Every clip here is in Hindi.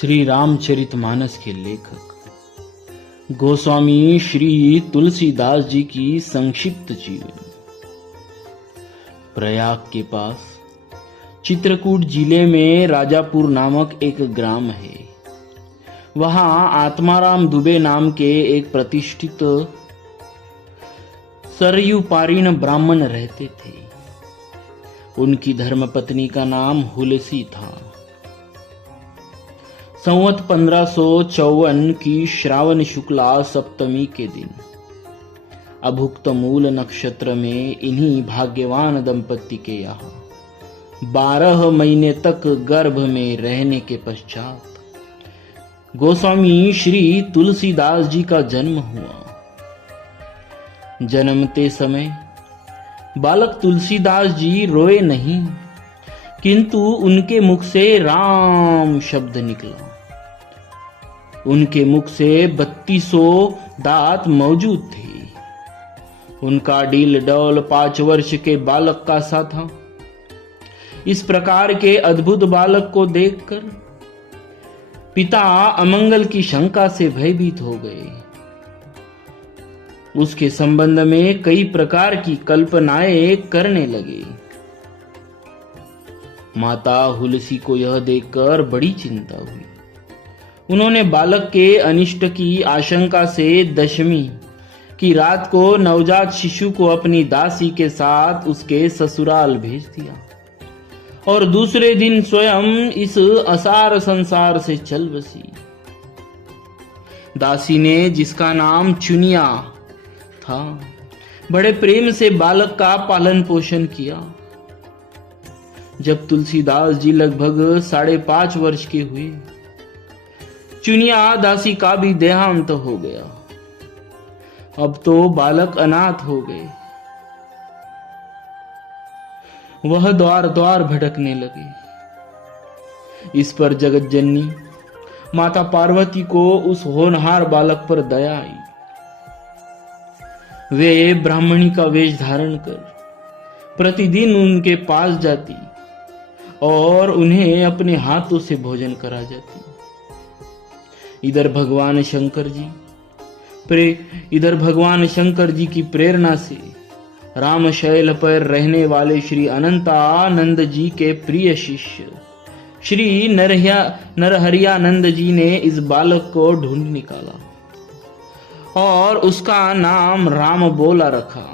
श्री रामचरितमानस के लेखक गोस्वामी श्री तुलसीदास जी की संक्षिप्त जीवनी। प्रयाग के पास चित्रकूट जिले में राजापुर नामक एक ग्राम है। वहां आत्माराम दुबे नाम के एक प्रतिष्ठित सरयू पारीण ब्राह्मण रहते थे। उनकी धर्मपत्नी का नाम हुलसी था। संवत 1554 की श्रावण शुक्ला सप्तमी के दिन अभुक्त मूल नक्षत्र में इन्हीं भाग्यवान दंपति के यहाँ 12 महीने तक गर्भ में रहने के पश्चात गोस्वामी श्री तुलसीदास जी का जन्म हुआ। जन्मते समय बालक तुलसीदास जी रोए नहीं, किंतु उनके मुख से राम शब्द निकला। उनके मुख से 3200 दांत मौजूद थे। उनका डील डौल 5 वर्ष के बालक का सा था। इस प्रकार के अद्भुत बालक को देखकर पिता अमंगल की शंका से भयभीत हो गए। उसके संबंध में कई प्रकार की कल्पनाएं करने लगे। माता हुलसी को यह देखकर बड़ी चिंता हुई। उन्होंने बालक के अनिष्ट की आशंका से दशमी की रात को नवजात शिशु को अपनी दासी के साथ उसके ससुराल भेज दिया और दूसरे दिन स्वयं इस असार संसार से चल बसी। दासी ने, जिसका नाम चुनिया था, बड़े प्रेम से बालक का पालन पोषण किया। जब तुलसीदास जी लगभग 5.5 वर्ष के हुए, चुनिया दासी का भी देहांत हो गया। अब तो बालक अनाथ हो गए। वह द्वार द्वार भटकने लगे। इस पर जगत जननी माता पार्वती को उस होनहार बालक पर दया आई। वे ब्राह्मणी का वेश धारण कर प्रतिदिन उनके पास जाती और उन्हें अपने हाथों से भोजन करा जाती। इधर भगवान शंकर जी की प्रेरणा से रामशैल पर रहने वाले श्री अनंतानंद जी के प्रिय शिष्य श्री नरहरियानंद जी ने इस बालक को ढूंढ निकाला और उसका नाम राम बोला रखा।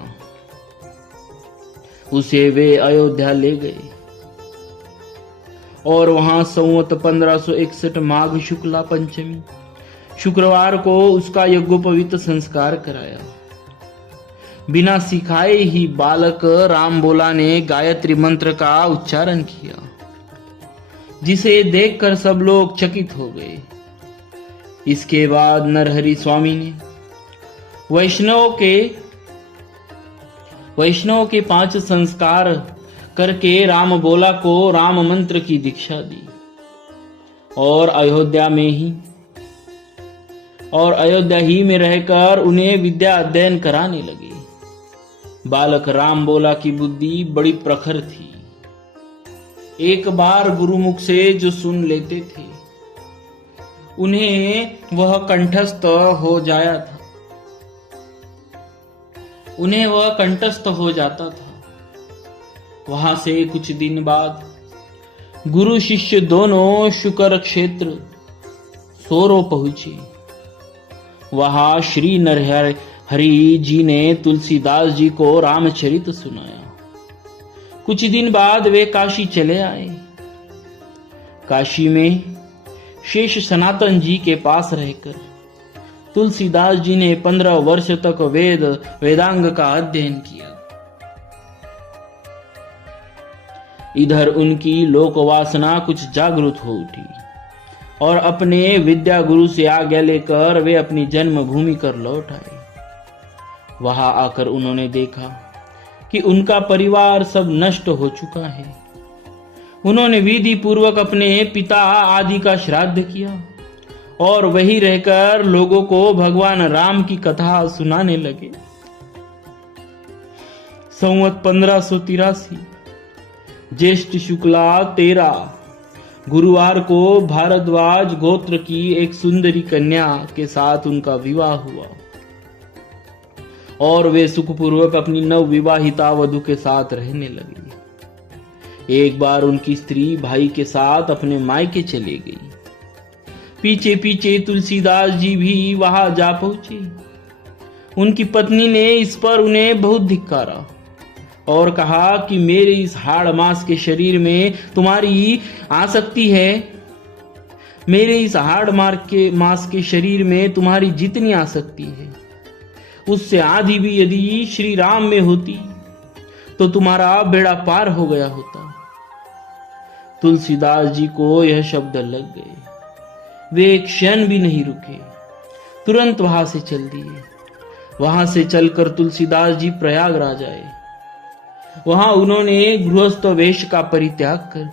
उसे वे अयोध्या ले गए और वहां संवत 1561 माघ शुक्ला पंचमी शुक्रवार को उसका यज्ञोपवीत संस्कार कराया। बिना सिखाए ही बालक राम बोला ने गायत्री मंत्र का उच्चारण किया, जिसे देखकर सब लोग चकित हो गए। इसके बाद नरहरि स्वामी ने वैष्णव के 5 संस्कार करके राम बोला को राम मंत्र की दीक्षा दी और अयोध्या ही में रहकर उन्हें विद्या अध्ययन कराने लगे। बालक राम बोला की बुद्धि बड़ी प्रखर थी। एक बार गुरुमुख से जो सुन लेते थे उन्हें वह कंठस्थ हो जाता था। वहां से कुछ दिन बाद गुरु शिष्य दोनों शुकर क्षेत्र सोरो पहुंचे। वहां श्री नरहरि जी ने तुलसीदास जी को रामचरित सुनाया। कुछ दिन बाद वे काशी चले आए। काशी में शेष सनातन जी के पास रहकर तुलसीदास जी ने 15 वर्ष तक वेदांग का अध्ययन किया। इधर उनकी लोक वासना कुछ जागृत हो उठी और अपने विद्या गुरु से आज्ञा लेकर वे अपनी जन्मभूमि कर लौट आए। वहां आकर उन्होंने देखा कि उनका परिवार सब नष्ट हो चुका है। उन्होंने विधि पूर्वक अपने पिता आदि का श्राद्ध किया और वहीं रहकर लोगों को भगवान राम की कथा सुनाने लगे। संवत 1583 ज्येष्ठ शुक्ला 13 गुरुवार को भारद्वाज गोत्र की एक सुंदरी कन्या के साथ उनका विवाह हुआ और वे सुखपूर्वक अपनी नवविवाहिता वधू के साथ रहने लगे। एक बार उनकी स्त्री भाई के साथ अपने मायके चले गई। पीछे पीछे तुलसीदास जी भी वहां जा पहुंचे। उनकी पत्नी ने इस पर उन्हें बहुत धिक्कारा और कहा कि मेरे इस हाड़ मांस के शरीर में तुम्हारी आसक्ति है, मेरे इस हाड़ मांस के शरीर में तुम्हारी जितनी आसक्ति है उससे आधी भी यदि श्री राम में होती तो तुम्हारा बेड़ा पार हो गया होता। तुलसीदास जी को यह शब्द लग गए। वे एक क्षण भी नहीं रुके, तुरंत वहां से चल दिए। वहां से चलकर तुलसीदास जी प्रयागराज आए। वहां उन्होंने गृहस्थ वेश का परित्याग कर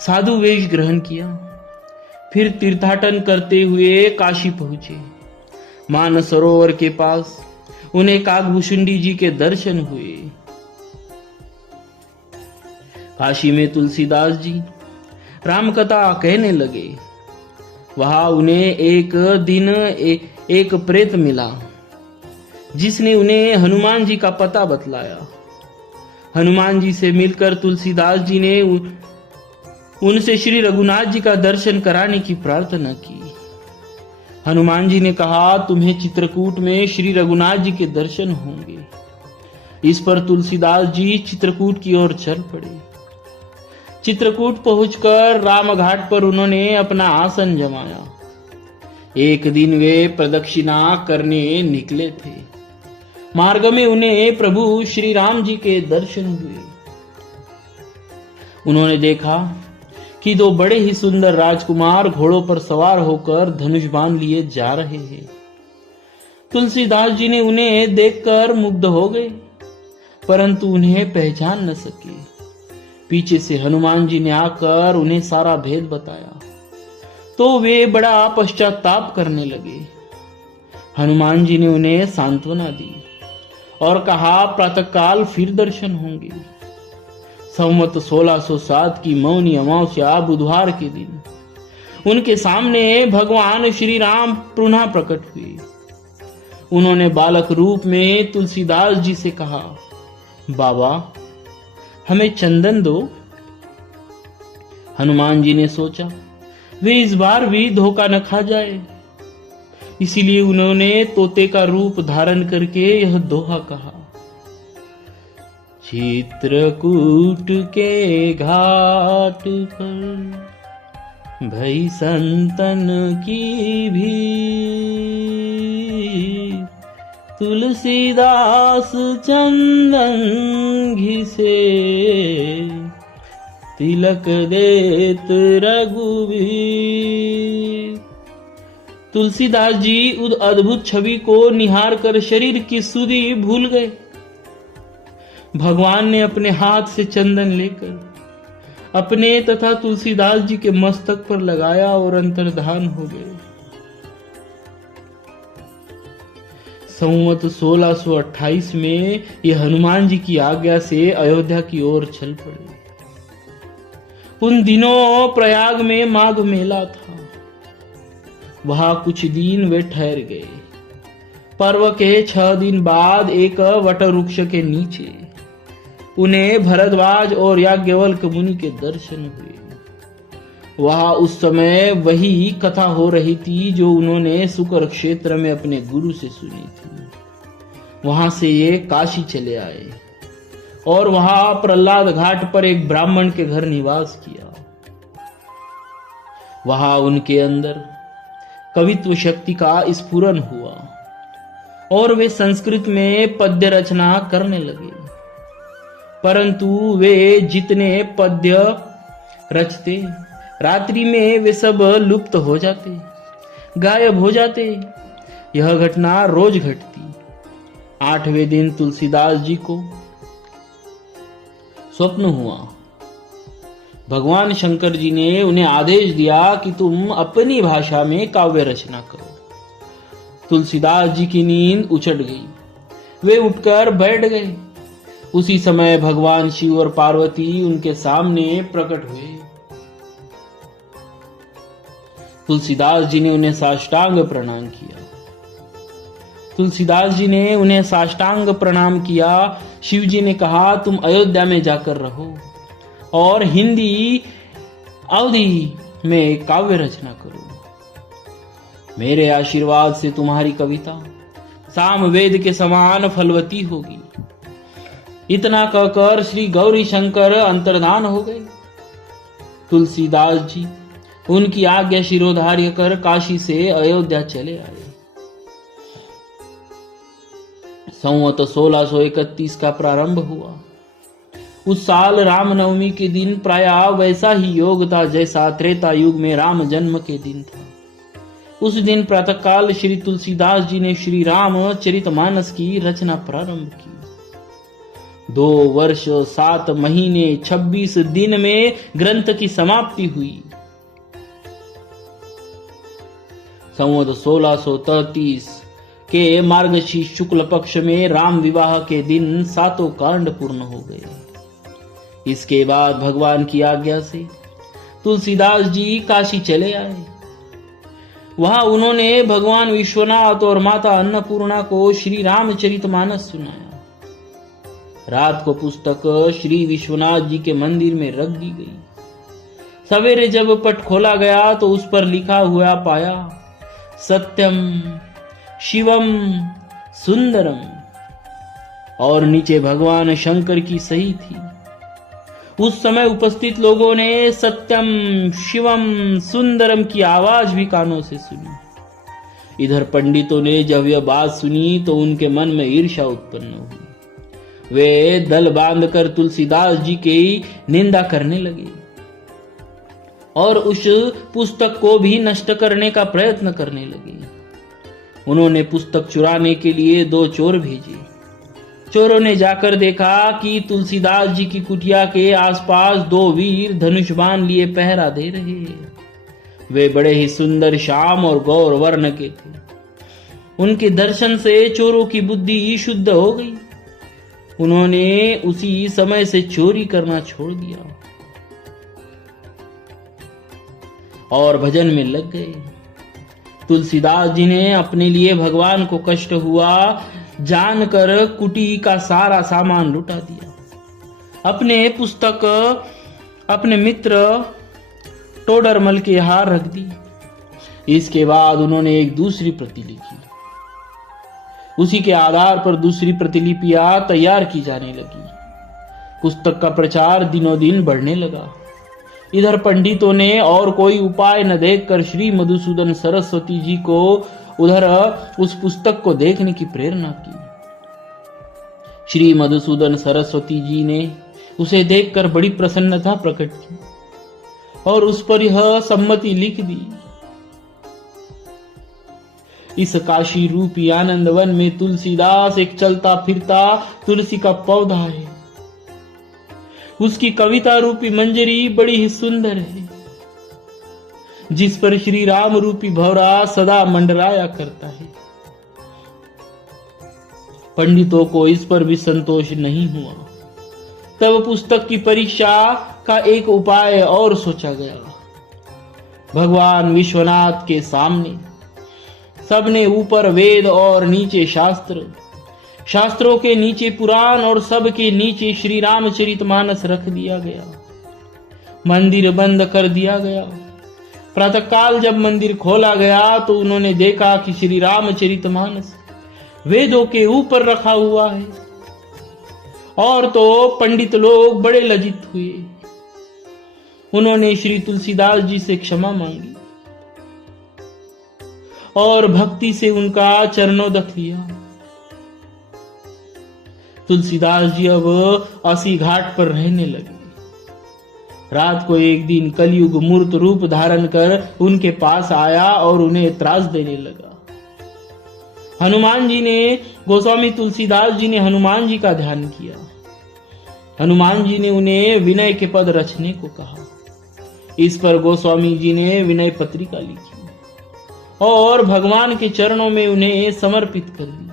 साधु वेश ग्रहण किया। फिर तीर्थाटन करते हुए काशी पहुंचे। मानस सरोवर के पास उन्हें काकभूषुंडी जी के दर्शन हुए। काशी में तुलसीदास जी रामकथा कहने लगे। वहां उन्हें एक दिन एक प्रेत मिला जिसने उन्हें हनुमान जी का पता बतलाया। हनुमान जी से मिलकर तुलसीदास जी ने उनसे श्री रघुनाथ जी का दर्शन कराने की प्रार्थना की। हनुमान जी ने कहा, तुम्हें चित्रकूट में श्री रघुनाथ जी के दर्शन होंगे। इस पर तुलसीदास जी चित्रकूट की ओर चल पड़े। चित्रकूट पहुंचकर रामघाट पर उन्होंने अपना आसन जमाया। एक दिन वे प्रदक्षिणा करने निकले थे। मार्ग में उन्हें प्रभु श्री राम जी के दर्शन हुए। उन्होंने देखा कि दो बड़े ही सुंदर राजकुमार घोड़ों पर सवार होकर धनुष बाण लिए जा रहे हैं। तुलसीदास जी ने उन्हें देखकर मुग्ध हो गए, परंतु उन्हें पहचान न सके। पीछे से हनुमान जी ने आकर उन्हें सारा भेद बताया तो वे बड़ा पश्चाताप करने लगे। हनुमान जी ने उन्हें सांत्वना दी और कहा, प्रातःकाल फिर दर्शन होंगे। संवत 1607 की मौनी अमावस्या बुधवार के दिन उनके सामने भगवान श्री राम पुनः प्रकट हुए। उन्होंने बालक रूप में तुलसीदास जी से कहा, बाबा हमें चंदन दो। हनुमान जी ने सोचा वे इस बार भी धोखा न खा जाए, इसीलिए उन्होंने तोते का रूप धारण करके यह दोहा कहा। चित्रकूट के घाट पर भई संतन की भीड़, तुलसीदास चंदन घिसे, तिलक देत रघुवीर। तुलसीदास जी उस अद्भुत छवि को निहार कर शरीर की सुधि भूल गए। भगवान ने अपने हाथ से चंदन लेकर अपने तथा तुलसीदास जी के मस्तक पर लगाया और अंतर्धान हो गए। संवत 1628 में यह हनुमान जी की आज्ञा से अयोध्या की ओर चल पड़े। उन दिनों प्रयाग में माघ मेला था। वहां कुछ दिन वे ठहर गए। पर्व के 6 दिन बाद एक वटवृक्ष के नीचे उन्हें भरद्वाज और याज्ञवल्क्य मुनि के दर्शन हुए। वहां उस समय वही कथा हो रही थी जो उन्होंने सुकर क्षेत्र में अपने गुरु से सुनी थी। वहां से ये काशी चले आए और वहां प्रहलाद घाट पर एक ब्राह्मण के घर निवास किया। वहां उनके अंदर कवित्व शक्ति का स्फुरन हुआ और वे संस्कृत में पद्य रचना करने लगे। परंतु वे जितने पद्य रचते, रात्रि में वे सब लुप्त हो जाते, गायब हो जाते। यह घटना रोज घटती। 8वें दिन तुलसीदास जी को स्वप्न हुआ। भगवान शंकर जी ने उन्हें आदेश दिया कि तुम अपनी भाषा में काव्य रचना करो। तुलसीदास जी की नींद उचट गई। वे उठकर बैठ गए। उसी समय भगवान शिव और पार्वती उनके सामने प्रकट हुए। तुलसीदास जी ने उन्हें साष्टांग प्रणाम किया। तुलसीदास जी ने उन्हें साष्टांग प्रणाम किया। शिव जी ने कहा, तुम अयोध्या में जाकर रहो और हिंदी अवधि में काव्य रचना करो। मेरे आशीर्वाद से तुम्हारी कविता सामवेद के समान फलवती होगी। इतना कहकर श्री गौरी शंकर अंतर्धान हो गए। तुलसीदास जी उनकी आज्ञा शिरोधार्य कर काशी से अयोध्या चले आए। संवत 1631 का प्रारंभ हुआ। उस साल रामनवमी के दिन प्राय वैसा ही योग था जैसा त्रेता युग में राम जन्म के दिन था। उस दिन प्रातःकाल श्री तुलसीदास जी ने श्री राम चरितमानस की रचना प्रारंभ की। 2 वर्ष 7 महीने 26 दिन में ग्रंथ की समाप्ति हुई। संवत 1633 के मार्गशीर्ष शुक्ल पक्ष में राम विवाह के दिन 7 कांड पूर्ण हो गए। इसके बाद भगवान की आज्ञा से तुलसीदास जी काशी चले आए। वहां उन्होंने भगवान विश्वनाथ और माता अन्नपूर्णा को श्री रामचरितमानस सुनाया। रात को पुस्तक श्री विश्वनाथ जी के मंदिर में रख दी गई। सवेरे जब पट खोला गया तो उस पर लिखा हुआ पाया, सत्यम शिवम सुंदरम, और नीचे भगवान शंकर की सही थी। उस समय उपस्थित लोगों ने सत्यम शिवम सुंदरम की आवाज भी कानों से सुनी। इधर पंडितों ने जब यह बात सुनी तो उनके मन में ईर्ष्या उत्पन्न हुई। वे दल बांधकर तुलसीदास जी की निंदा करने लगे और उस पुस्तक को भी नष्ट करने का प्रयत्न करने लगे। उन्होंने पुस्तक चुराने के लिए 2 चोर भेजे। चोरों ने जाकर देखा कि तुलसीदास जी की कुटिया के आसपास 2 वीर धनुष बाण लिए पहरा दे रहे हैं। वे बड़े ही सुंदर श्याम और गौर वर्ण के थे। उनके दर्शन से चोरों की बुद्धि शुद्ध हो गई। उन्होंने उसी समय से चोरी करना छोड़ दिया और भजन में लग गए। तुलसीदास जी ने अपने लिए भगवान को कष्ट हुआ जानकर कुटी का सारा सामान लुटा दिया। अपने पुस्तक अपने मित्र टोडरमल के यहाँ रख दी। इसके बाद उन्होंने एक दूसरी प्रति लिखी। उसी के आधार पर दूसरी प्रतिलिपियां तैयार की जाने लगी। पुस्तक का प्रचार दिनों दिन बढ़ने लगा। इधर पंडितों ने और कोई उपाय न देखकर श्री मधुसूदन सरस्वती जी को उधर उस पुस्तक को देखने की प्रेरणा की। श्री मधुसूदन सरस्वती जी ने उसे देखकर बड़ी प्रसन्नता प्रकट की और उस पर यह सम्मति लिख दी। इस काशी रूपी आनंद वन में तुलसीदास एक चलता फिरता तुलसी का पौधा है। उसकी कविता रूपी मंजरी बड़ी ही सुंदर है, जिस पर श्री राम रूपी भौरा सदा मंडराया करता है। पंडितों को इस पर भी संतोष नहीं हुआ। तब पुस्तक की परीक्षा का एक उपाय और सोचा गया। भगवान विश्वनाथ के सामने सबने ऊपर वेद और नीचे शास्त्र, शास्त्रों के नीचे पुराण और सब के नीचे श्री रामचरितमानस रख दिया गया। मंदिर बंद कर दिया गया। प्रातःकाल जब मंदिर खोला गया तो उन्होंने देखा कि श्री रामचरितमानस वेदों के ऊपर रखा हुआ है। और तो पंडित लोग बड़े लज्जित हुए। उन्होंने श्री तुलसीदास जी से क्षमा मांगी और भक्ति से उनका चरणोदक लिया। तुलसीदास जी अब 80 घाट पर रहने लगे। रात को एक दिन कलयुग मूर्त रूप धारण कर उनके पास आया और उन्हें त्रास देने लगा। हनुमान जी ने गोस्वामी तुलसीदास जी ने हनुमान जी का ध्यान किया। हनुमान जी ने उन्हें विनय के पद रचने को कहा। इस पर गोस्वामी जी ने विनय पत्रिका लिखी और भगवान के चरणों में उन्हें समर्पित कर दी।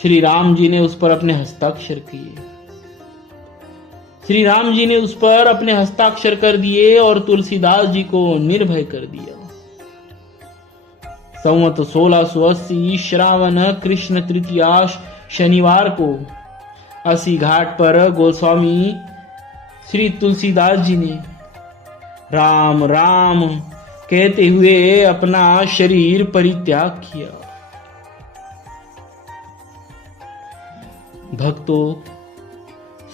श्री राम जी ने उस पर अपने हस्ताक्षर किए। श्री राम जी ने उस पर अपने हस्ताक्षर कर दिए और तुलसीदास जी को निर्भय कर दिया। संवत 1680 श्रावण कृष्ण तृतीया शनिवार को 80 घाट पर गोस्वामी श्री तुलसीदास जी ने राम राम कहते हुए अपना शरीर परित्याग किया। भक्तों,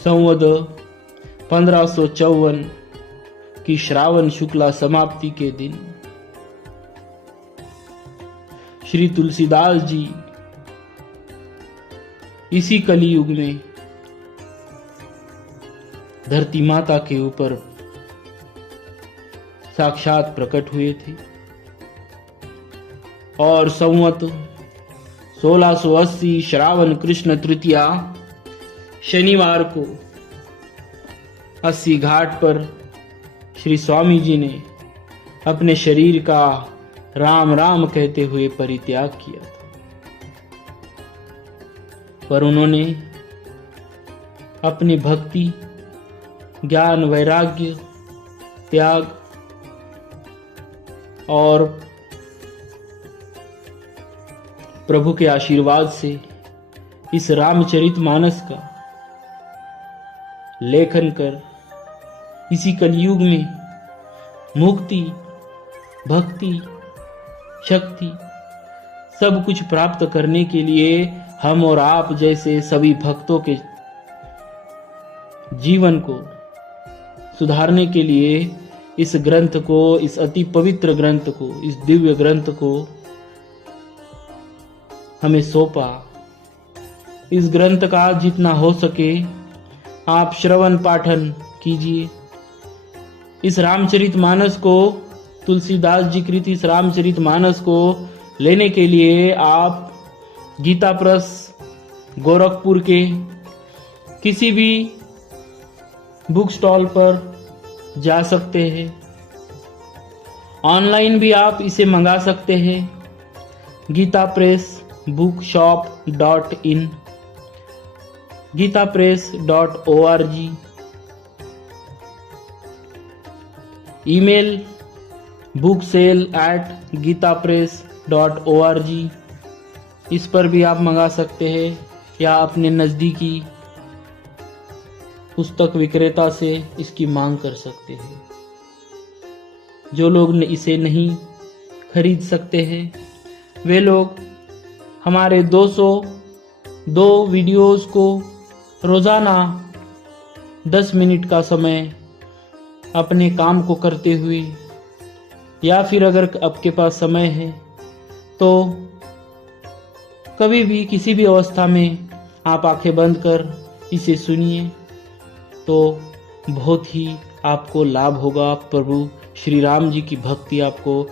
संवत 1554 की श्रावण शुक्ला समाप्ति के दिन श्री तुलसीदास जी इसी कलियुग में धरती माता के ऊपर साक्षात प्रकट हुए थे और संवत 1680 श्रावण कृष्ण तृतीया शनिवार को 80 घाट पर श्री स्वामी जी ने अपने शरीर का राम राम कहते हुए परित्याग किया था। पर उन्होंने अपनी भक्ति, ज्ञान, वैराग्य, त्याग और प्रभु के आशीर्वाद से इस रामचरितमानस का लेखन कर इसी कलयुग में मुक्ति, भक्ति, शक्ति सब कुछ प्राप्त करने के लिए हम और आप जैसे सभी भक्तों के जीवन को सुधारने के लिए इस ग्रंथ को, इस अति पवित्र ग्रंथ को, इस दिव्य ग्रंथ को हमें सौंपा। इस ग्रंथ का जितना हो सके आप श्रवण पाठन कीजिए। इस रामचरितमानस को, तुलसीदास जी कृत इस रामचरितमानस को लेने के लिए आप गीता प्रेस गोरखपुर के किसी भी बुक स्टॉल पर जा सकते हैं। ऑनलाइन भी आप इसे मंगा सकते हैं। Gita press bookshop.in, gitapress.org, email booksale@gitapress.org, इस पर भी आप मंगा सकते हैं या अपने नज़दीकी पुस्तक विक्रेता से इसकी मांग कर सकते हैं। जो लोग इसे नहीं खरीद सकते हैं वे लोग हमारे 202 वीडियोस को रोज़ाना 10 मिनट का समय अपने काम को करते हुए, या फिर अगर आपके पास समय है तो कभी भी किसी भी अवस्था में आप आंखें बंद कर इसे सुनिए तो बहुत ही आपको लाभ होगा। प्रभु श्री राम जी की भक्ति आपको